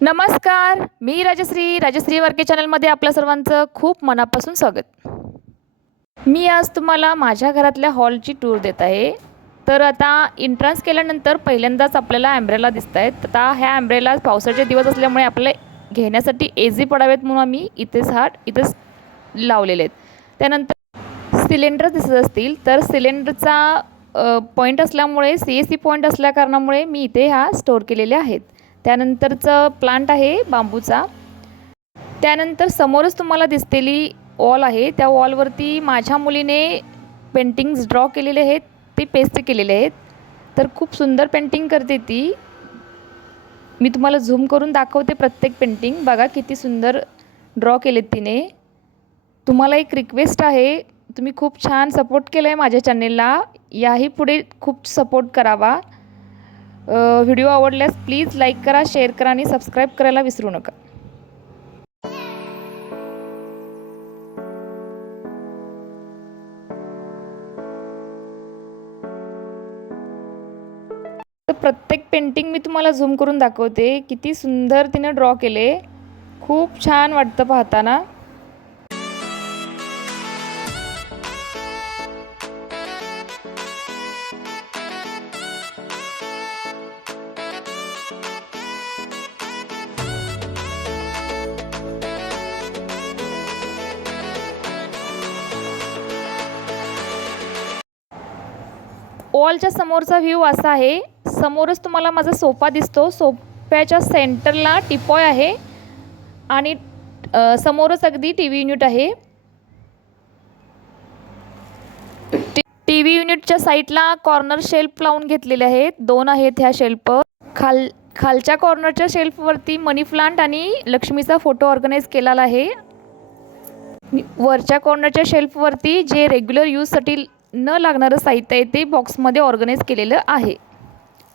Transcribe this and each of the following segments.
नमस्कार मी राजश्री. राजश्री वर्के चॅनलमध्ये आपल्या सर्वांचं खूप मनापासून स्वागत. मी आज तुम्हाला माझ्या घरातल्या हॉलची टूर देत आहे. तर आता एंट्रन्स केल्यानंतर पहिल्यांदाच आपल्याला ॲम्ब्रेला दिसत आहेत आता ह्या ॲम्ब्रेला पावसाचे दिवस असल्यामुळे आपले घेण्यासाठी एझी पडावेत म्हणून आम्ही इथेच हाट इथेच लावलेले आहेत. त्यानंतर सिलेंडर दिसत असतील. तर सिलेंडरचा पॉईंट असल्यामुळे सी एस सी पॉईंट असल्या कारणामुळे मी इथे हा स्टोअर केलेल्या आहेत. त्यानंतरचं प्लांट आहे बांबूचा. त्यानंतर समोरच तुम्हाला दिसतेली वॉल आहे. त्या वॉलवरती माझ्या मुलीने पेंटिंग्स ड्रॉ केलेले आहेत. ते पेस्ट केलेले आहेत. तर खूप सुंदर पेंटिंग करते ती. मी तुम्हाला झूम करून दाखवते प्रत्येक पेंटिंग बघा किती सुंदर ड्रॉ केलेत तिने. तुम्हाला एक रिक्वेस्ट आहे. तुम्ही खूप छान सपोर्ट केलं आहे माझ्या चॅनेलला याही पुढे खूप सपोर्ट करावा. व्हिडिओ आवडल्यास प्लीज लाईक करा शेअर करा आणि सबस्क्राईब करायला विसरू नका. तर प्रत्येक पेंटिंग मी तुम्हाला झूम करून दाखवते. किती सुंदर तिने ड्रॉ केले. खूप छान वाटतं पाहताना. वॉलच्या समोरचा व्ह्यू असा आहे. समोरच तुम्हाला माझा सोफा दिसतो. सोफ्याच्या सेंटरला टिपॉय आहे. आणि समोरच अगदी टी व्ही युनिट आहे. टी व्ही युनिटच्या साईडला कॉर्नर शेल्फ लावून घेतलेले आहेत. दोन आहेत ह्या शेल्फ खाल खालच्या कॉर्नरच्या शेल्फवरती मनी प्लांट आणि लक्ष्मीचा फोटो ऑर्गनाईज केलेला आहे. वरच्या कॉर्नरच्या शेल्फवरती जे रेग्युलर यूजसाठी न लागणारं साहित्य आहे ते बॉक्समध्ये ऑर्गनाईज केलेलं आहे.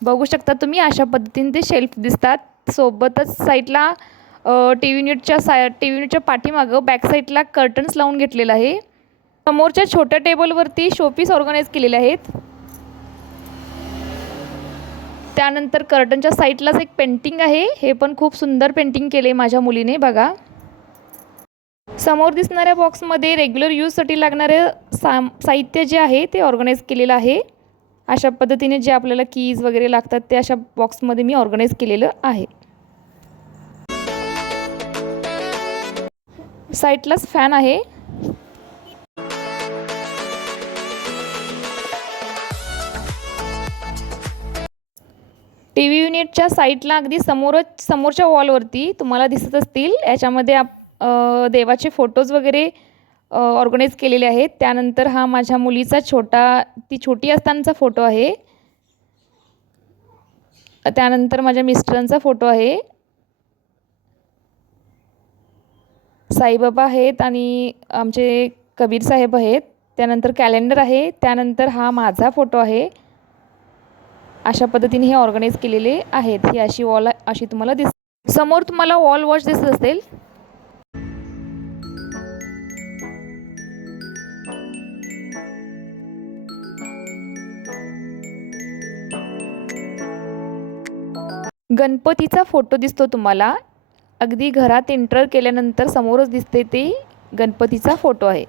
बघू शकता तुम्ही अशा पद्धतीने ते शेल्फ दिसतात. सोबतच साईडला टी व्ही न्यूटच्या साय टी व्ही न्यूटच्या पाठीमागं बॅक साईडला कर्टन्स लावून घेतलेलं आहे. समोरच्या छोट्या टेबलवरती शोपीस ऑर्गनाईज केलेले आहेत. त्यानंतर कर्टनच्या साईडलाच एक पेंटिंग आहे. हे पण खूप सुंदर पेंटिंग केले माझ्या मुलीने बघा. समोर दिसणाऱ्या बॉक्समध्ये रेग्युलर यूजसाठी लागणारं साम साहित्य जे आहे ते ऑर्गनाईज केलेलं आहे. अशा पद्धतीने जे आपल्याला कीज वगैरे लागतात ते अशा बॉक्समध्ये मी ऑर्गनाईज केलेलं आहे. साईडलाच फॅन आहे. टी व्ही युनिटच्या साईडला अगदी समोरच समोरच्या वॉलवरती तुम्हाला दिसत असतील. याच्यामध्ये आप देवाचे फोटोज वगैरे ऑर्गनाईज केलेले आहेत. त्यानंतर हा माझ्या मुलीचा छोटा ती छोटी असतानाचा फोटो आहे. त्यानंतर माझ्या मिस्टरांचा फोटो आहे. साईबाबा आहेत आणि आमचे कबीर साहेब आहेत. त्यानंतर कॅलेंडर आहे. त्यानंतर हा माझा फोटो आहे. अशा पद्धतीने हे ऑर्गनाईज केलेले आहेत. ही अशी वॉल अशी तुम्हाला दिस समोर तुम्हाला वॉल वॉच दिसत असेल. गणपतीचा फोटो दिसतो तुम्हाला. अगदी घरात एंटर केल्यानंतर समोरच दिसते ते गणपतीचा फोटो आहे.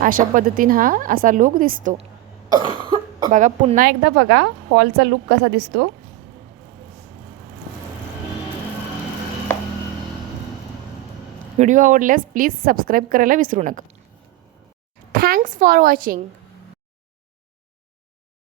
अशा पद्धतीनं हा असा लुक दिसतो. बघा पुन्हा एकदा बघा हॉलचा लुक कसा दिसतो. व्हिडिओ आवडल्यास प्लीज सबस्क्राईब करायला विसरू नका. Thanks for watching